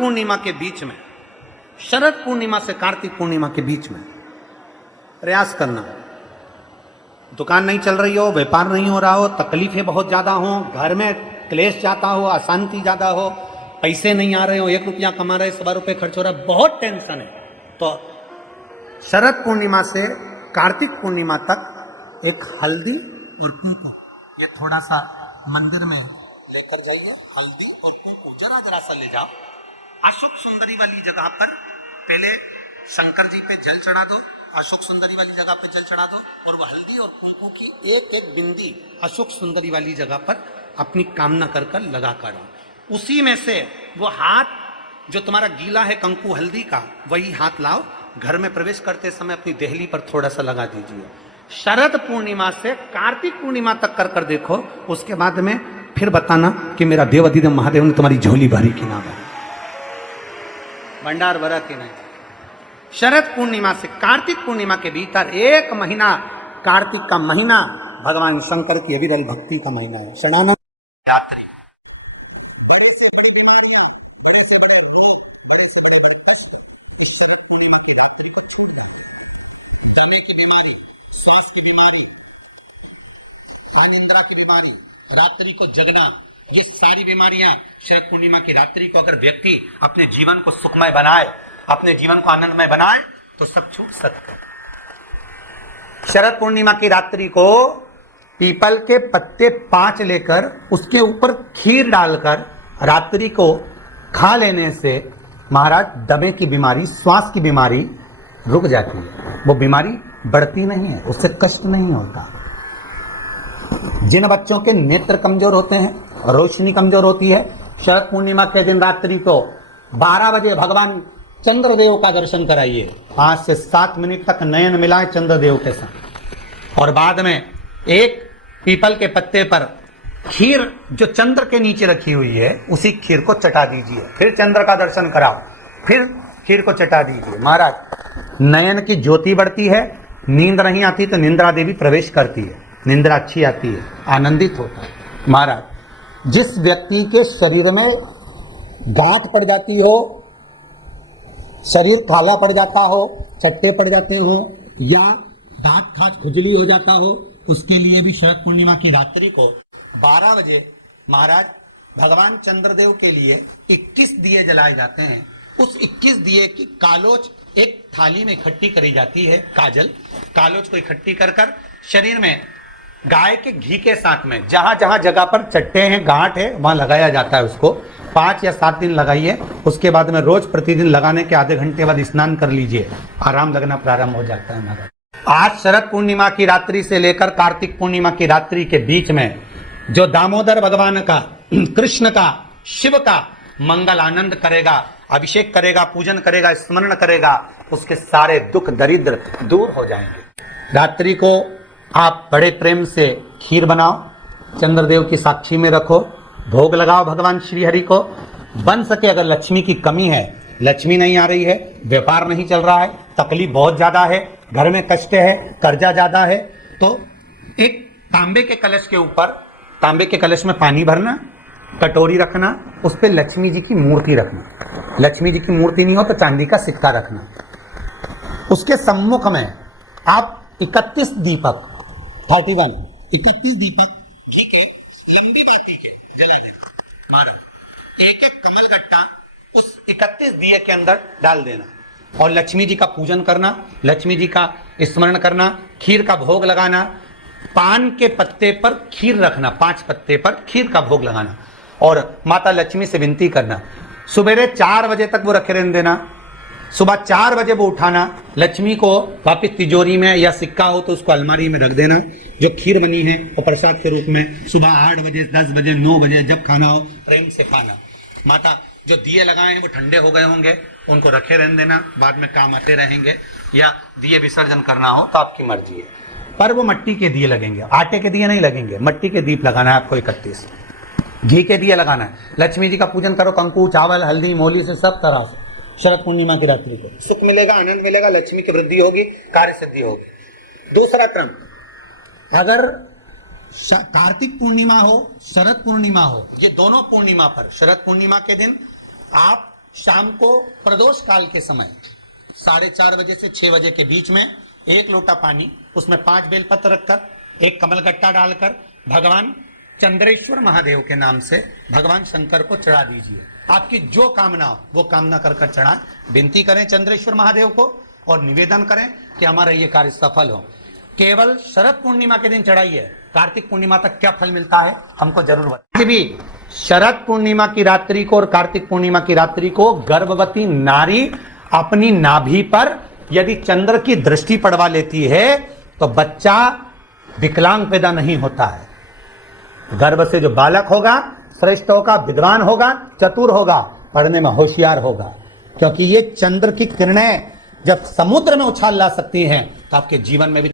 पूर्णिमा के बीच में, शरद पूर्णिमा से कार्तिक पूर्णिमा के बीच में प्रयास करना। दुकान नहीं चल रही हो, व्यापार नहीं हो रहा हो, तकलीफें बहुत ज्यादा हो, घर में क्लेश जाता हो, अशांति ज्यादा हो, पैसे नहीं आ रहे हो, 1 रुपया कमा रहे 100 रुपये खर्च हो रहा है, बहुत टेंशन है, तो शरद पूर्णिमा से कार्तिक पूर्णिमा तक एक हल्दी और कुमकुम ये थोड़ा सा मंदिर में लेकर जाइए। हल्दी और कुमकुम जरा जरा सा ले जाओ, अशोक सुंदरी वाली जगह पर पहले शंकर जी पे जल चढ़ा दो, अशोक सुंदरी वाली जगह पे जल चढ़ा दो, और वो हल्दी और कुमकुम की एक एक बिंदी अशोक सुंदरी वाली जगह पर अपनी कामना कर कर लगा कर आओ। उसी में से वो हाथ जो तुम्हारा गीला है कंकु हल्दी का, वही हाथ लाओ, घर में प्रवेश करते समय अपनी देहली पर थोड़ा सा लगा दीजिए। शरद पूर्णिमा से कार्तिक पूर्णिमा तक कर कर देखो, उसके बाद में फिर बताना कि मेरा देवाधिदेव महादेव ने तुम्हारी झोली भरी कि ना भरी, भंडार भरा कि नहीं। शरद पूर्णिमा से कार्तिक पूर्णिमा के भीतर 1 महीना, कार्तिक का महीना भगवान शंकर की अविरल भक्ति का महीना है। शरणानंद रात्रि निंद्रा की बीमारी, रात्रि को जगना, ये सारी बीमारियां शरद पूर्णिमा की रात्रि को अगर व्यक्ति अपने जीवन को सुखमय बनाए, अपने जीवन को आनंदमय बनाए, तो सब छूट सकते हैं। शरद पूर्णिमा की रात्रि को पीपल के पत्ते 5 लेकर उसके ऊपर खीर डालकर रात्रि को खा लेने से महाराज दमे की बीमारी, श्वास की बीमारी रुक जाती है। वो बीमारी बढ़ती नहीं है, उससे कष्ट नहीं होता। जिन बच्चों के नेत्र कमजोर होते हैं, रोशनी कमजोर होती है, शरद पूर्णिमा के दिन रात्रि को 12 बजे भगवान चंद्रदेव का दर्शन कराइए। 5 से 7 मिनट तक नयन मिलाए चंद्रदेव के साथ, और बाद में एक पीपल के पत्ते पर खीर जो चंद्र के नीचे रखी हुई है, उसी खीर को चटा दीजिए। फिर चंद्र का दर्शन कराओ, फिर खीर को चटा दीजिए। महाराज नयन की ज्योति बढ़ती है, नींद नहीं आती तो निंद्रा देवी प्रवेश करती है, निंद्रा अच्छी आती है, आनंदित होता है। महाराज जिस व्यक्ति के शरीर में गांठ पड़ जाती हो, शरीर काला पड़ जाता हो, चट्टे पड़ जाते हो, या दांत खाज खुजली हो जाता हो, उसके लिए भी शरद पूर्णिमा की रात्रि को 12 बजे महाराज भगवान चंद्रदेव के लिए 21 दिए जलाए जाते हैं। उस 21 दिए की कालोच एक थाली में इकट्ठी करी जाती है, कालोच को इकट्ठी कर कर शरीर में गाय के घी के साथ में जहां जहां जगह पर चट्टे हैं, गांठ है, वहां लगाया जाता है। उसको 5 या 7 दिन लगाइए, उसके बाद में रोज प्रतिदिन लगाने के आधे घंटे बाद स्नान कर लीजिए, आराम लगना प्रारंभ हो जाता है। महाराज आज शरद पूर्णिमा की रात्रि से लेकर कार्तिक पूर्णिमा की रात्रि के बीच में जो दामोदर भगवान का, कृष्ण का, शिव का मंगल आनंद करेगा, अभिषेक करेगा, पूजन करेगा, स्मरण करेगा, उसके सारे दुख दरिद्र दूर हो जाएंगे। रात्रि को आप बड़े प्रेम से खीर बनाओ, चंद्रदेव की साक्षी में रखो, भोग लगाओ भगवान श्री हरि को। बन सके अगर लक्ष्मी की कमी है, लक्ष्मी नहीं आ रही है, व्यापार नहीं चल रहा है, तकलीफ बहुत ज्यादा है, घर में कष्ट है, कर्जा ज्यादा है, तो एक तांबे के कलश के ऊपर, तांबे के कलश में पानी भरना, कटोरी रखना, उस पर लक्ष्मी जी की मूर्ति रखना। लक्ष्मी जी की मूर्ति नहीं हो तो चांदी का सिक्का रखना। उसके सम्मुख में आप 31 दीपक 31 दीपक घी के लंबी बाती के जला देना। महाराज एक एक कमल गट्टा उस 31 दिए के अंदर डाल देना, और लक्ष्मी जी का पूजन करना, लक्ष्मी जी का स्मरण करना, खीर का भोग लगाना, पान के पत्ते पर खीर रखना, 5 पत्ते पर खीर का भोग लगाना, और माता लक्ष्मी से विनती करना, सुबह 4 बजे तक वो रखे रहने देना। सुबह 4 बजे वो उठाना, लक्ष्मी को वापिस तिजोरी में या सिक्का हो तो उसको अलमारी में रख देना। जो खीर बनी है वो प्रसाद के रूप में सुबह 8 बजे, 10 बजे, 9 बजे जब खाना हो प्रेम से खाना। माता जो दिए लगाए हैं वो ठंडे हो गए होंगे, उनको रखे रहने देना, बाद में काम आते रहेंगे, या दिए विसर्जन करना हो तो आपकी मर्जी है। पर वो मिट्टी के दिए लगेंगे, आटे के दिए नहीं लगेंगे, मिट्टी के दीप लगाना है आपको। 31 घी के दिए लगाना है। लक्ष्मी जी का पूजन करो, कंकु, चावल, हल्दी, मोली से सब तरह से। शरद पूर्णिमा की रात्रि को सुख मिलेगा, आनंद मिलेगा, लक्ष्मी की वृद्धि होगी, कार्य सिद्धि होगी। दूसरा क्रम, अगर कार्तिक पूर्णिमा हो, शरद पूर्णिमा हो, ये दोनों पूर्णिमा पर, शरद पूर्णिमा के दिन आप शाम को प्रदोष काल के समय 4:30 बजे से 6 बजे के बीच में 1 लोटा पानी, उसमें 5 बेलपत्र रखकर 1 कमलगट्टा डालकर भगवान चंद्रेश्वर महादेव के नाम से भगवान शंकर को चढ़ा दीजिए। आपकी जो कामना हो वो कामना कर कर चढ़ाएं। विनती करें चंद्रेश्वर महादेव को और निवेदन करें कि हमारा ये कार्य सफल हो। केवल शरद पूर्णिमा के दिन चढ़ाइए, कार्तिक पूर्णिमा तक क्या फल मिलता है हमको जरूर बताइए। भी शरद पूर्णिमा की रात्रि को और कार्तिक पूर्णिमा की रात्रि को गर्भवती नारी अपनी नाभि पर यदि चंद्र की दृष्टि पड़वा लेती है तो बच्चा विकलांग पैदा नहीं होता है। गर्भ से जो बालक होगा श्रेष्ठ होगा, विद्वान होगा, चतुर होगा, पढ़ने में होशियार होगा, क्योंकि ये चंद्र की किरणें जब समुद्र में उछाल ला सकती हैं तो आपके जीवन में भी